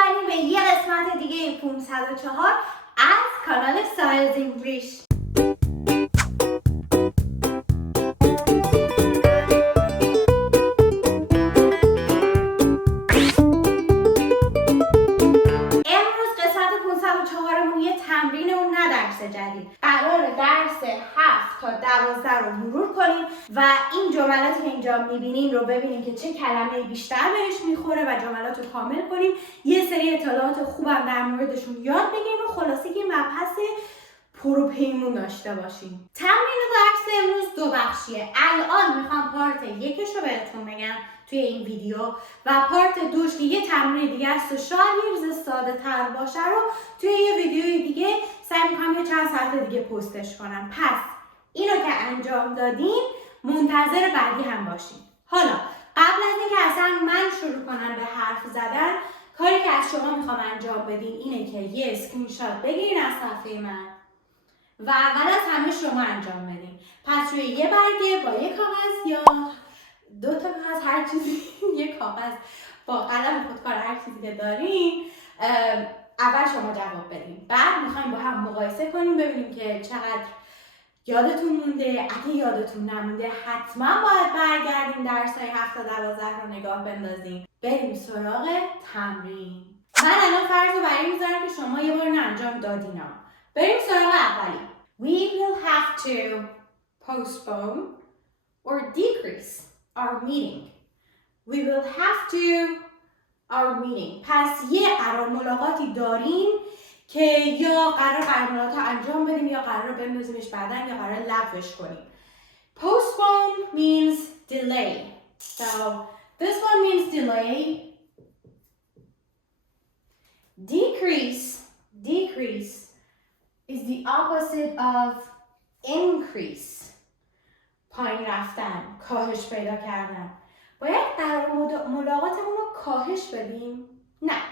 اومدیم به یه قسمت دیگه 504 از کانال سایز انگلیش. امروز قسمت 504مون یه تمرین و نه درس جدید. قراره درس 7 تا 12 رو مرور کنیم و این جملاتی که اینجا میبینیم رو ببینیم که چه کلمه بیشتر بهش میخوره و جملات رو کامل کنیم. یه سری اطلاعات خوبم در موردشون یاد بگیریم و خلاصه که مبحث پروپیمون داشته باشیم. تمرین درس امروز دو بخشیه. الان میخوام پارت یکش رو بهتون بگم توی این ویدیو و پارت دوش که یه تمرین دیگه است و شاید یه روز ساده تر باشه رو توی یه ویدیوی دیگه سعی میکنم یه چند ساعت دیگه پستش کنم. پس اینو که انجام دادین منتظر بعدی هم باشین. حالا قبل از اینکه اصلا من شروع کنم به حرف زدن، کاری که از شما میخوام انجام بدین اینه که یه اسکرین شات بگیرین از صفحه من و اول از همه شما انجام بدین. پس روی یه برگه با یه کاغذ یا دو تا کاغذ هر چیزی یه کاغذ با قلم خودکار هر چیزی که دارین اول شما جواب بدین. بعد میخوایم با هم مقایسه کنیم ببینیم که چقدر یادتون مونده. اگه یادتون نمونده حتما باید برگردین درسای 7 تا 12 رو نگاه بندازین. بریم سراغ تمرین. من الان فرض رو برای میذارم که شما یه بار اینو انجام دادین. بریم سراغ اولی. We will have to postpone or decrease our meeting. We will have to our meeting. پس یه قرار ملاقاتی داریم که یا قرار ملاقات رو انجام بدیم یا قرار بندازیمش بعدن یا قرار لغوش کنیم. Postpone means delay. So this one means delay. Decrease is the opposite of increase. پایین رفتن، کاهش پیدا کردن. باید قرار ملاقاتمون رو کاهش بدیم؟ نه.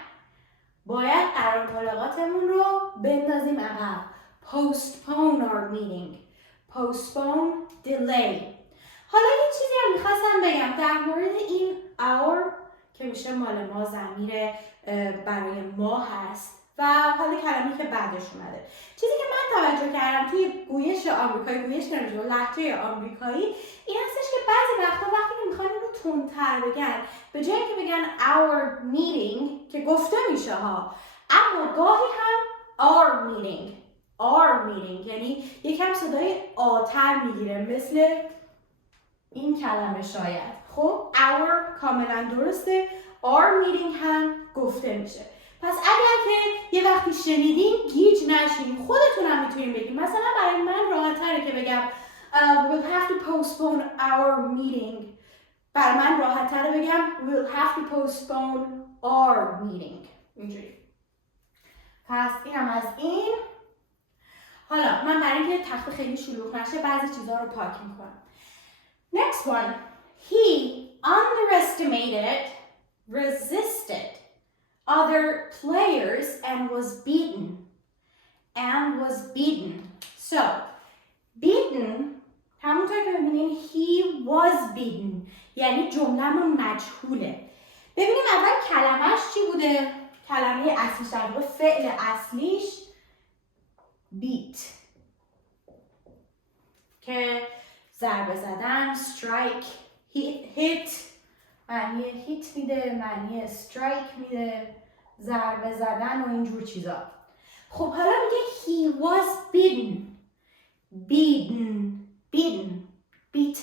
باید قرار ملاقاتمون رو بندازیم عقب. Postpone our meeting. Postpone, delay. حالا یه چیزی هم میخواستم بگم در مورد این our که میشه مال ما، ضمیر برای ما هست و حالا کلمه‌ای که بعدش اومده. چیزی که من توجه کردم توی گویش آمریکایی، گویش نمیشه لهجه آمریکایی، این هستش که بعضی وقتا وقتی که میخوان اینو تندتر بگن به جای که بگن our meeting که گفته میشه ها، اما گاهی هم our meeting یعنی یکم صدای آتر میگیره مثل این کلمه شاید. خب our کاملا درسته، our meeting هم گفته میشه. پس اگر که یه وقتی شنیدین گیج نشین، خودتون هم میتونین بگین. مثلا برای من راحت تره که بگم we'll have to postpone our meeting. برای من راحت تره بگم we'll have to postpone our meeting. اینجوری. پس این هم از این. حالا من برای اینکه تخت خیلی شلوغ نشه بعضی چیزها رو پاک میکنم. Next one. He underestimated, resisted other players and was beaten. So, beaten همونطور که ببینین he was beaten یعنی جمله‌مون مجهوله. ببینیم اول کلمه‌اش چی بوده؟ کلمه اصلیش در واقع فعل اصلیش beat که ضربه زدن، strike، hit معنی hit میده، معنی strike میده، ضربه زدن و اینجور چیزا. خب حالا میگه he was beaten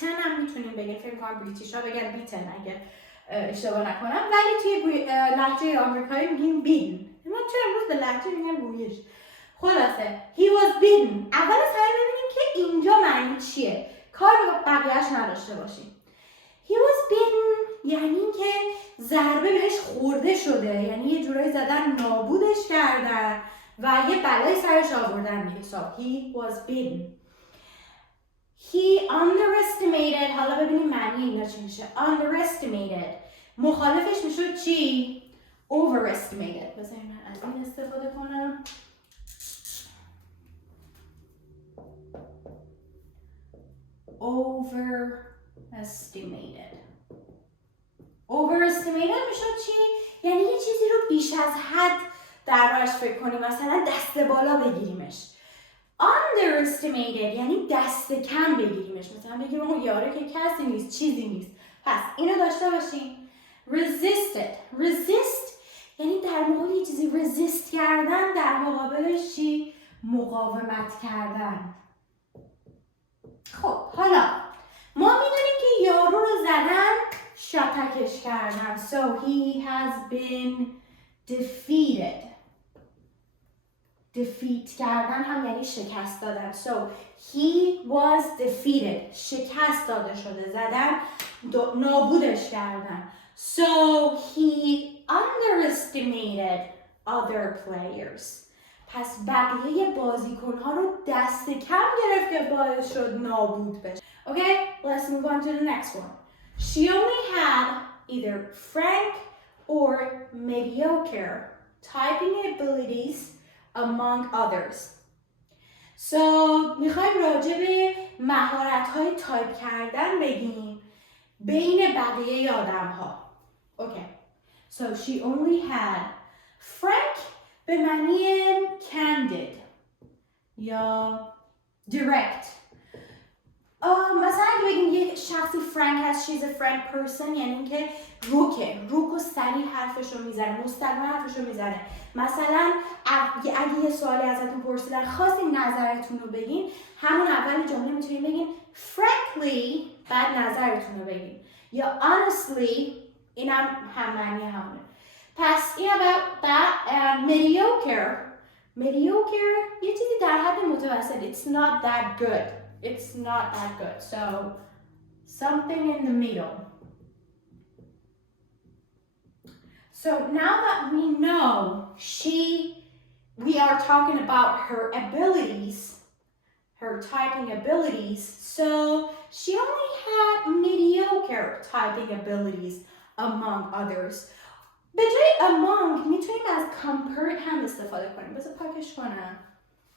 هم میتونیم بگیم، فکر کنم بریتیش ها بگن beaten اگه اشتباه نکنم، ولی توی لهجه آمریکایی میگیم beaten. من چرا امروز به لهجه میگم گویش. خلاصه he was beaten. اول از همه ببینیم که اینجا معنی چیه، کار به بقیهش نداشته باشیم. he was beaten یعنی که ضربه بهش خورده شده، یعنی یه جورایی زدن نابودش کردن و یه بلای سرش آوردن دیگه. So he was beaten. He underestimated. حالا ببینیم معنی اینا چی میشه. Underestimated مخالفش میشه چی؟ Overestimated. بذارید من از این استفاده کنم. Overestimated میشه چی؟ یعنی یه چیزی رو بیش بیش از حد دربارش فکر کنیم، مثلا دست بالا بگیریمش. underestimated یعنی دست کم بگیریمش، مثلا بگیم اون یاره که کسی نیست، چیزی نیست. پس اینو داشته باشین. resisted. resist یعنی در مقابل یه چیزی resist کردن، در مقابلش چی؟ مقاومت کردن. خب حالا ما میدونیم که یارو رو زدن، شاتکش کردن. So he has been defeated. defeat کردن هم یعنی شکست دادن. So he was defeated. شکست داده شده، زدن، نابودش کردن. So he underestimated other players. پس بقیه بازیکن‌ها رو دست کم گرفت که باعث شد نابود بشه. Okay, let's move on to the next one. She only had either frank or mediocre typing abilities among others. So میخوایم راجع به مهارت‌های تایپ کردن بگیم بین بقیه آدم‌ها. Okay. So she only had frank به معنی candid یا direct. مثلا اگه بگیم یه شخصی فرانک هست، she's a frank person، یعنی اینکه روک و سریع حرفشو میزنه، مستقیم حرفشو میزنه. مثلا اگه یه سوالی ازتون پرسیدن خواستین نظرتون رو بگین، همون اول جمله میتونین بگین frankly، بعد نظرتون رو بگین. یا honestly، اینم هم معنی همونه. پس این about that. mediocre یه چیزی در حد متوسط. It's not that good. It's not that good. So something in the middle. So now that we know we are talking about her abilities, her typing abilities. So she only had mediocre typing abilities among others. به جای among میتونیم از compared هم استفاده کنیم. بذار پاکش کنم.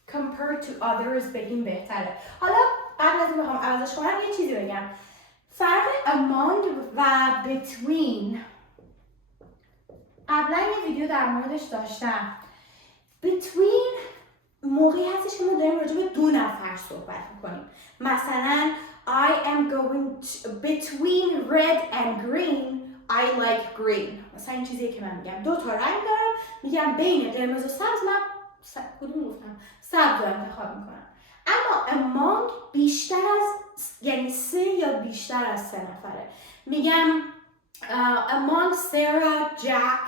compared to others بگیم بهتره. حالا قبل از این بخوام عوضش کنم یه چیزی بگم. فرق among و between قبلا یه ویدیو در موردش داشتم. between موقعی هستش که ما داریم راجع به دو نفر صحبت میکنیم. مثلا I am going to between red and green I like green. مثلا این چیزیه که من میگم دو تا رنگ دارم، میگم بین قرمز و سبز من کدوم گفتم؟ سبز رو انتخاب میکنم. اما among بیشتر از یعنی سه یا بیشتر از سه نفره. میگم among Sarah, Jack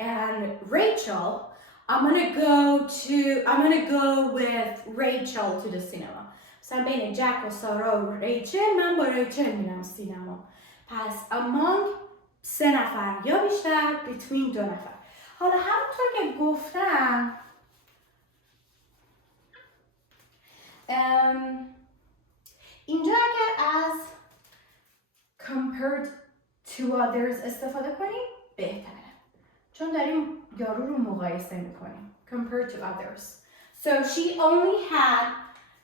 and Rachel I'm gonna go with Rachel to the cinema. مثلا بین جک و سارا و ریچل من با ریچل میرم سینما. پس among سه نفر یا بیشتر، between دو نفر. حالا همونطور که گفتم اینجا اگر از compared to others استفاده کنیم بهتره، چون داریم یارو رو مقایسه میکنیم. compared to others. So she only had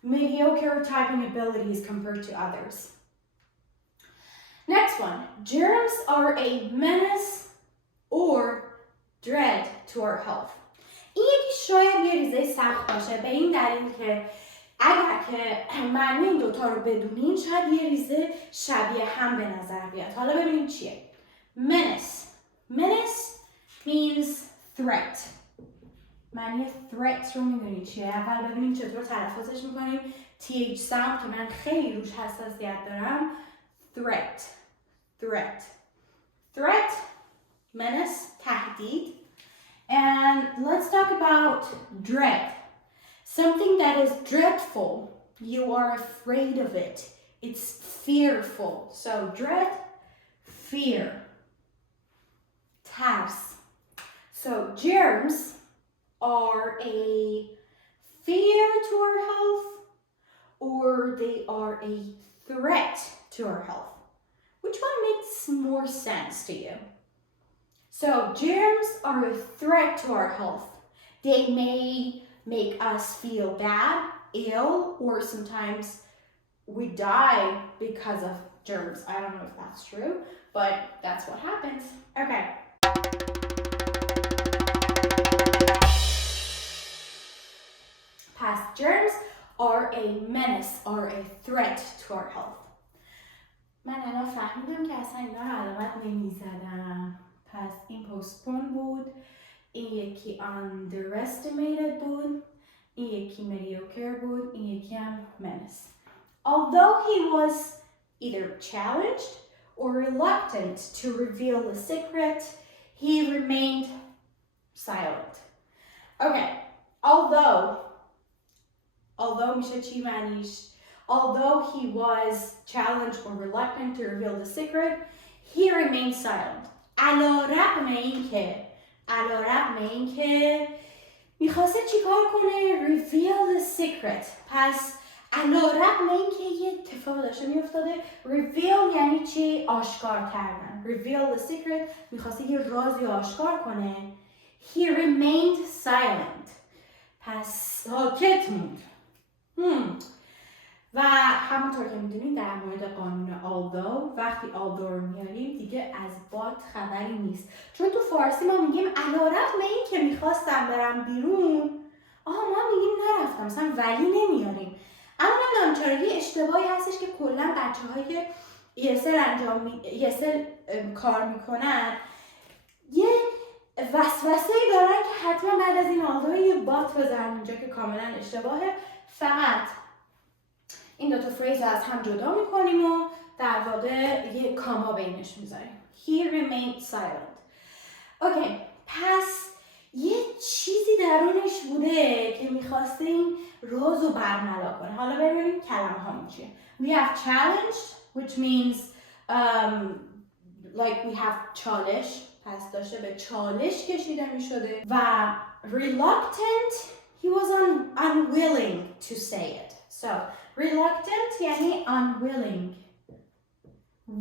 mediocre typing abilities compared to others. Next one. Germs are a menace or threat to our health. این یکی شاید یه ریزه سخت باشه به این دلیل که اگر که معنی این دوتا رو بدونین شاید یه ریزه شبیه هم به نظر بیاد. حالا ببینیم چیه. menace. menace means threat. معنی threat رو میدونید چیه؟ اول ببینیم چطور تلفظش میکنیم. th sound که من خیلی روش حساسیت دارم. threat. threat. threat. menace. تهدید. And let's talk about dread. Something that is dreadful. You are afraid of it. It's fearful. So dread, fear. ترس. So germs are a fear to our health or they are a threat to our health. Which one makes more sense to you? So germs are a threat to our health. They may make us feel bad, ill, or sometimes we die because of germs. I don't know if that's true, but that's what happens. Okay. a menace or a threat to our health. من الان فهمیدم که اصلا اینا رو علامت نمیزدم. پس این postpone بود، این یکی underestimated بود، این یکی mediocre بود، این یکی هم menace. Although he was either challenged or reluctant to reveal the secret, he remained silent. Okay, although میشه چی معنیش؟ Although he was challenged or reluctant to reveal the secret, he remained silent. علی رغم اینکه میخواسته چیکار کنه؟ reveal the secret. پس علی رغم اینکه یه اتفاق داشته میافتاده، reveal یعنی چی؟ آشکار کردن. reveal the secret میخواسته یه رازی آشکار کنه. he remained silent. پس ساکت موند. و همونطور که میدونید در مورد قانون although وقتی although رو میاریم دیگه از but خبری نیست، چون تو فارسی ما میگیم علی رغم این که میخواستم برم بیرون، ما میگیم نرفتم، مثلا ولی نمیاریم. اما نمیدونم چرا یه اشتباهی هستش که کلا بچه‌هایی که ESL کار میکنن یه وسوسه‌ای دارن که حتما بعد از این although یه but بذارن اینجا که کاملا اشتباهه. فقط این دوتا فریز رو از هم جدا میکنیم و در واقع یه کاما بینش میذاریم. He remained silent. اوکی، پس یه چیزی درونش بوده که میخواسته این راز رو برملا کنه. حالا ببینیم کلمه ها چیه. We have challenged, which means like we have چالش، پس داشته به چالش کشیده میشده. و reluctant, he was unwilling to say it. So reluctant یعنی unwilling.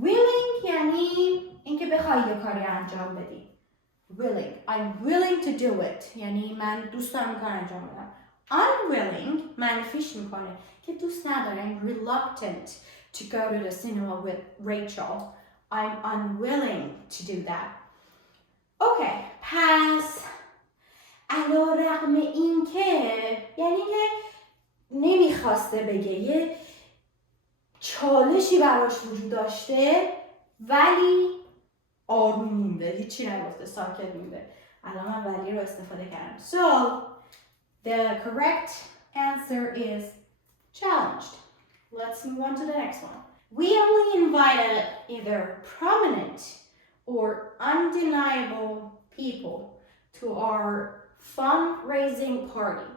willing یعنی اینکه بخوای یه کاری انجام بدی. willing. I'm willing to do it. یعنی من دوست دارم این کار انجام بدم. unwilling منفیش میکنه که دوست ندارم. reluctant to go to the cinema with Rachel. I'm unwilling to do that. Okay, پس علی رغم این که یعنی که نمیخواسته بگه، یه چالشی براش وجود داشته ولی آروم مونده، هیچی نگفته، ساکت مونده. الان من ولی رو استفاده کردم. So the correct answer is challenged. Let's move on to the next one. We only invited either prominent or undeniable people to our fundraising party.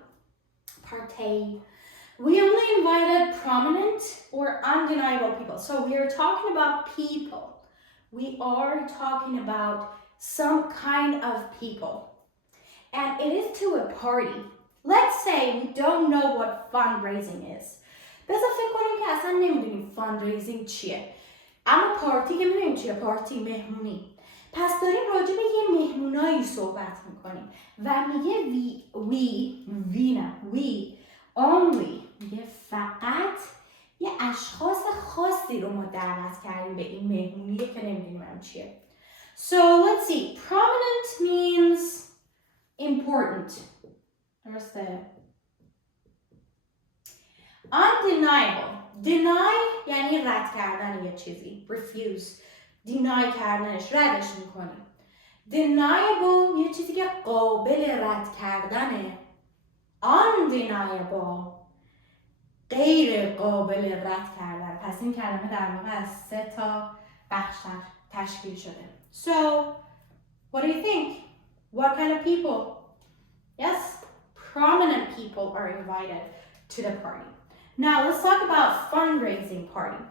We only invited prominent or undeniable people. So we are talking about people. We are talking about some kind of people. And it is to a party. Let's say we don't know what fundraising is. بذار فکر کنیم که اصلا نمیدونیم fundraising چیه. اما پارتی که میدونیم چیه، پارتی، مهمونی. پس داریم راجع به یه مهمونایی صحبت میکنیم و میگه we only، میگه فقط یه اشخاص خاصی رو ما دعوت کردیم به این مهمونیه که نمیدونیم هم چیه. So let's see, prominent means important. درسته؟ Undeniable. Deny یعنی رد کردن یه چیزی. Refuse. Deny کردنش، ردش میکنیم. Deniable یه چیزی که قابل رد کردنه. Undeniable غیر قابل رد کردن. پس این کلمه در واقع از 3 تا بخش تشکیل شده. So, what do you think? What kind of people? Yes, prominent people are invited to the party. Now, let's talk about fundraising party.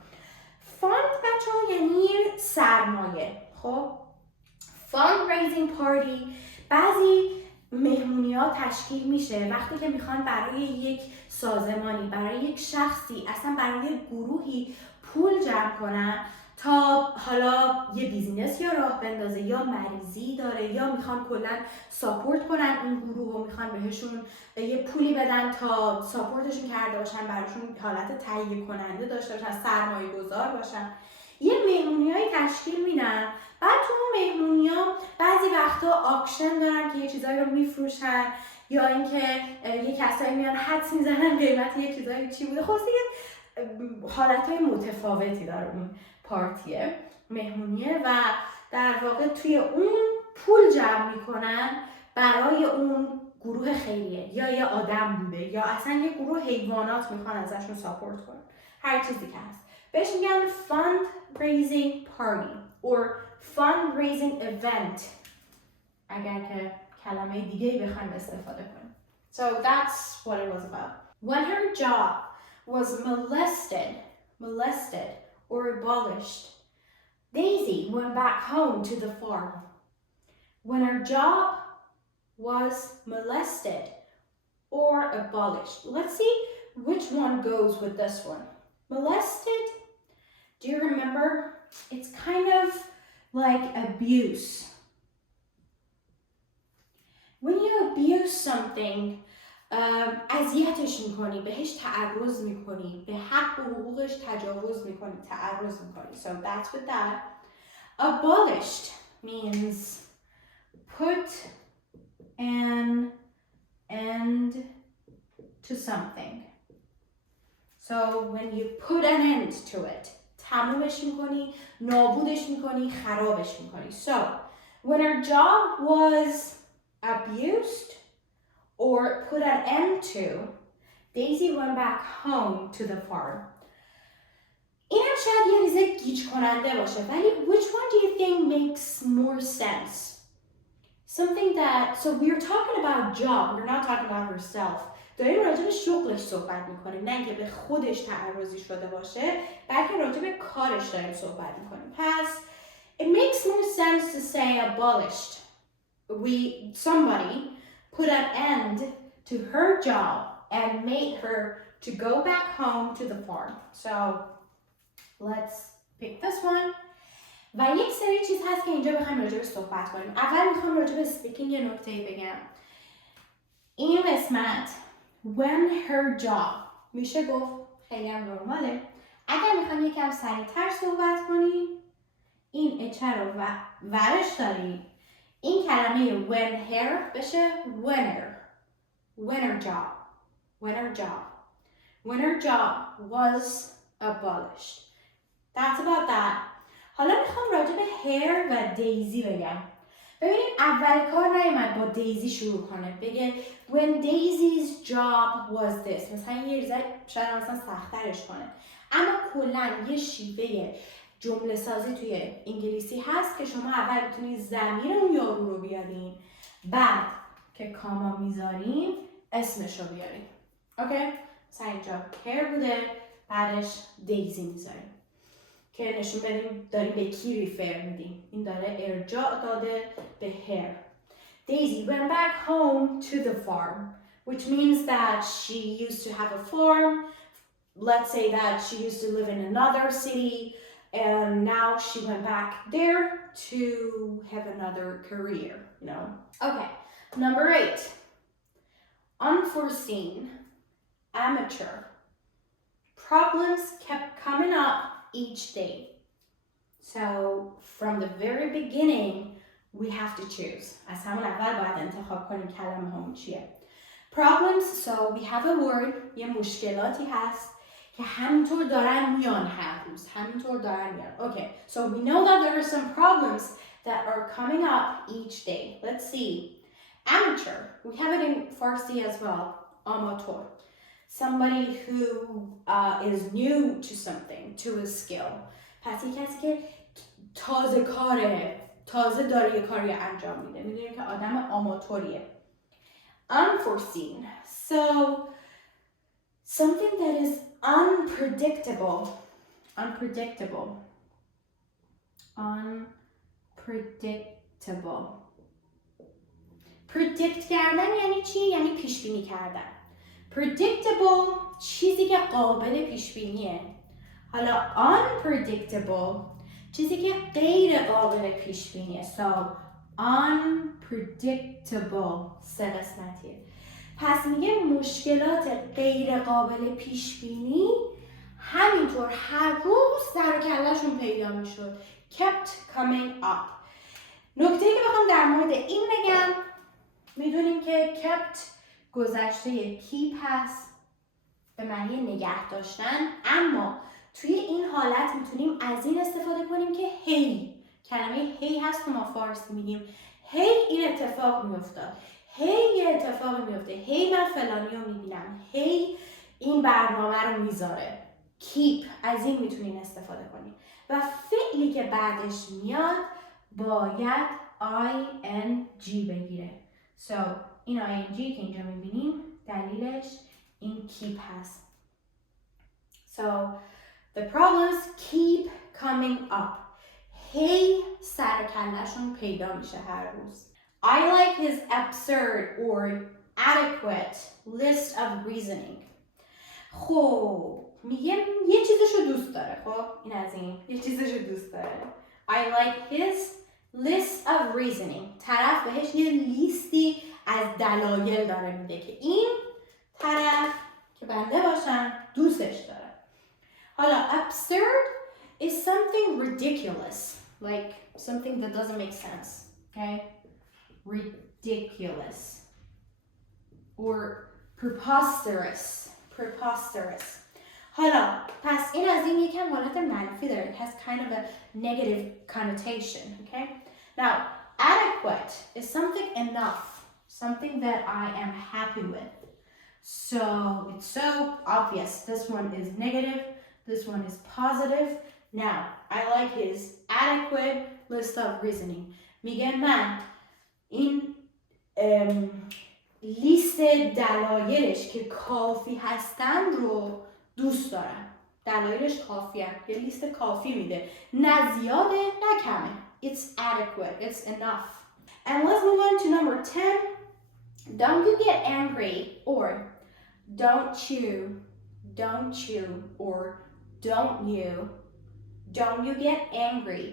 Fund بچه‌ها یعنی سرمایه. خب fundraising party بعضی مهمونی‌ها تشکیل میشه وقتی که میخوان برای یک سازمانی، برای یک شخصی، اصلا برای گروهی پول جمع کنن تا حالا یه بیزینس یا راه بندازه یا مریضی داره یا میخوان کلا ساپورت کنن اون گروه و میخوان بهشون یه پولی بدن تا ساپورتشون کرده باشن، براشون حالت تهیه کننده داشته باشن، سرمایه گذار باشن. یه مهمونی‌های تشکیل میدن. بعد تو اون مهمونی‌ها بعضی وقتا آکشن دارن که یه چیزایی رو میفروشن یا اینکه یه کسایی میان حدس میزنن قیمت یه چیزایی چی بوده. خلاص دیگه حالتهای متفاوتی داره اون پارتیه، مهمونیه و در واقع توی اون پول جمع میکنن برای اون گروه خیریه، یا یه آدم بوده یا اصلا یه گروه حیوانات میخوان ازشون ساپورت کنن، هر چیزی که هست. بهش میگن fundraising party or fundraising event اگر که کلمه دیگه‌ای بخوایم استفاده کنیم. So that's what it was about. When her job was molested or abolished, Daisy went back home to the farm. When her job was molested or abolished. Let's see which one goes with this one. Molested, do you remember? It's kind of like abuse. When you abuse something, اذیتش میکنی، بهش تعرض میکنی، به حق و حقوقش تجاوز میکنی، تعرض میکنی. So that's what that. Abolished means put an end to something. So when you put an end to it, تمومش میکنی، نابودش میکنی، خرابش میکنی. So when her job was abused or put an end to, Daisy went back home to the farm. این هم شاید یه ریزه گیج کننده باشه، ولی which one do you think makes more sense? Something that, so we're talking about job, we're not talking about herself. داریم راجع به شغلش صحبت میکنیم، نه اینکه به خودش تعرضی شده باشه، بلکه راجع به کارش داریم صحبت میکنیم. پس it makes more sense to say abolished. Somebody put an end to her job and made her to go back home to the farm. So let's pick this one. و یک سری چیز هست که اینجا بخوایم راجع به صحبت کنیم. اول میخوام راجع به سپیکینگ یه نکته بگم. این قسمت when her job میشه گفت خیلی هم نرماله. اگر میخوام یکم سریعتر صحبت کنیم، این اچه رو ورش داریم. این کلمه when her بشه when her job was abolished. That's about that. حالا میخوام راجع به هر و دیزی بگم. ببینید اول کار نیومد با دیزی شروع کنه، بگه when Daisy's job was this. مثلا یه ریزه شاید مثلا سخت‌ترش کنه، اما کلاً یه شیوه جمله سازی توی انگلیسی هست که شما اول میتونید ضمیر اون یارو رو بیارین، بعد که کاما میذارین اسمش رو بیارین. اوکی؟ مثلا اینجا هر بوده، بعدش دیزی میذارین که نشون بدیم داریم به کی ریفر میدیم. این داره ارجاع داده به هر. Daisy went back home to the farm, which means that she used to have a farm. Let's say that she used to live in another city and now she went back there to have another career, you know. Okay, number 8. Unforeseen, amateur. Problems kept coming up each day. So from the very beginning we have to choose. از همون اول باید انتخاب کنیم کلمه همون چیه. Problems, so we have a word, یه مشکلاتی هست که همینطور دارن میان هر روز، همینطور دارن میان. Okay, so we know that there are some problems that are coming up each day. Let's see. Amateur, we have it in Farsi as well, amateur. Somebody who is new to something, to a skill. پس یک کسی که تازه کاره، تازه داره یه کاری انجام میده. میدونیم که آدم آماتوریه. Unforeseen. So, something that is unpredictable. Predict کردن یعنی چی؟ یعنی پیش بینی کردن. Predictable چیزی که قابل پیش بینیه. حالا unpredictable چیزی که غیر قابل پیش بینیه. So unpredictable سه قسمتیه. پس میگه مشکلات غیر قابل پیش بینی همینطور هر روز در کله‌شون پیدا میشد. Kept coming up. نکته‌ای که بخوام در مورد این بگم، میدونیم که kept گذشته keep هست به معنی نگه داشتن، اما توی این حالت میتونیم از این استفاده کنیم که هی، کلمه هی هست که ما فارسی میگیم هی این اتفاق میافتاد، هی یه اتفاق میفته، هی من فلانی رو میبینم، هی این برنامه رو میذاره. keep از این میتونین استفاده کنیم و فعلی که بعدش میاد باید ing بگیره. So این ing که اینجا میبینیم دلیلش این keep هست. So the problems keep coming up. هی سر کله‌شون پیدا میشه هر روز. I like his absurd or adequate list of reasoning. خب میگه یه چیزشو دوست داره. خب این از این یه چیزشو دوست داره. I like his list of reasoning. طرف بهش یه لیستی از دلایل داره میده که این طرف که بنده باشم دوستش داره. حالا absurd is something ridiculous, like something that doesn't make sense, okay? Ridiculous or preposterous. حالا پس این از این یکم حالت منفی داره. It has kind of a negative connotation, okay? Now, adequate is something enough, something that I am happy with. So it's so obvious. This one is negative, this one is positive. Now, I like his adequate list of reasoning. میگه من این لیست دلایلش که کافی هستن رو دوست دارم. دلایلش کافی هست. یه لیست کافی میده. نه زیاده نه کمه. It's adequate. It's enough. And let's move on to number 10. Don't you get angry or don't you or don't you get angry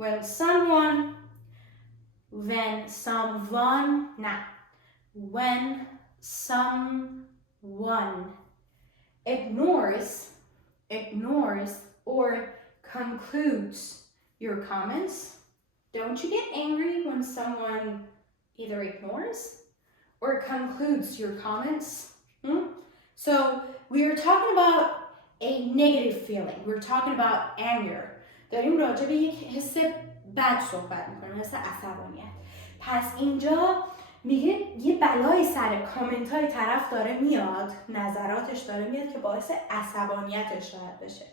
when someone ignores or concludes your comments? Don't you get angry when someone either ignores or concludes your comments? So we are talking about a negative feeling. We're talking about anger. داریم راجع به یک حس بد صحبت میکنیم، حس عصبانیت. پس اینجا میگه یه بلای سر کامنت های طرف داره میاد، نظراتش داره میاد که باعث عصبانیتش شاید بشه.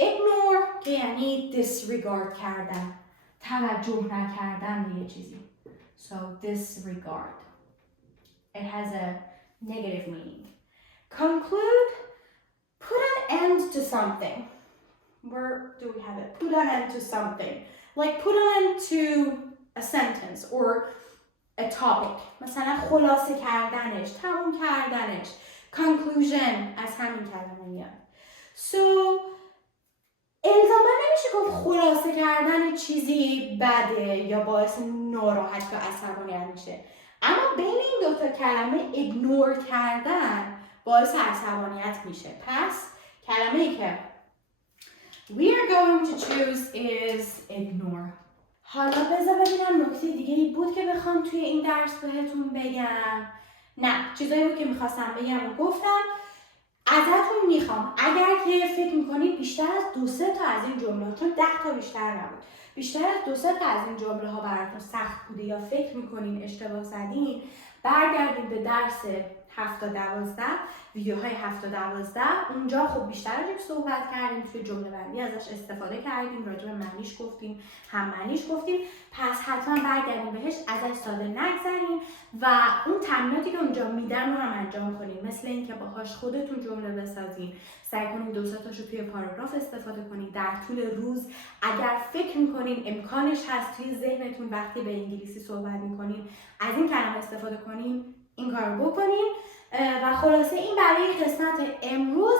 Ignore که یعنی disregard کردن، توجه نکردن به یه چیزی. So disregard. It has a negative meaning. Conclude, put an end to something. Where do we have it? Put an end to something. Like put an end to a sentence or a topic. مثلا خلاصه کردنش، تموم کردنش. Conclusion از همین کلمه میاد. So الزاما نمیشه گفت خلاصه کردن چیزی بده یا باعث ناراحت و عصبانیت میشه. اما بین این دوتا کلمه ایگنور کردن باعث عصبانیت میشه. پس کلمه‌ای که we are going to choose is ignore. حالا بذار ببینم نکته دیگه ای بود که بخوام توی این درس بهتون بگم. نه، چیزایی بود که میخواستم بگم و گفتم. ازتون میخوام اگر که فکر میکنید بیشتر از 2-3 تا از این جمله، چون 10 تا بیشتر نبود، بیشتر از 2-3 تا از این جمله ها براتون سخت بوده یا فکر میکنین اشتباه زدین، برگردید به درس 7 تا 12 ویدیوهای 7 تا 12. اونجا خب بیشتر راجع به صحبت کردیم، توی جمله بندی ازش استفاده کردیم، راجع به معنیش گفتیم، هم معنیش گفتیم. پس حتما برگردیم بهش، ازش ساده نگذریم و اون تمریناتی که اونجا میدن رو هم انجام کنیم، مثل اینکه باهاش خودتون جمله بسازین، سعی کنید 2-3 تاشو توی پاراگراف استفاده کنید در طول روز. اگر فکر میکنین امکانش هست توی ذهنتون وقتی به انگلیسی صحبت میکنین از این کلمه استفاده کنین، این کارو بکنین. و خلاصه این برای قسمت امروز.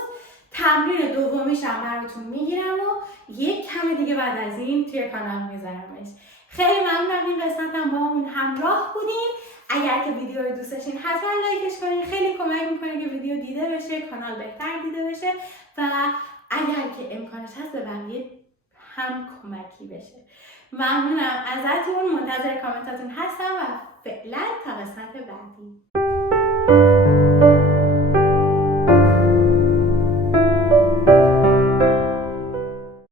تمرین دومیش هم براتون میگیرم و یک کم دیگه بعد از این توی کانال میذارمش. خیلی ممنونم این قسمت هم با همون همراه بودین. اگر که ویدیو رو دوست داشتین حتما لایکش کنین، خیلی کمک میکنه که ویدیو دیده بشه، کانال بهتر دیده بشه و اگر که امکانش هست به بقیه هم کمکی بشه. ممنونم ازتون، منتظر کامنتاتون هستم و فعلا تا قسمت بعدی. میکنم.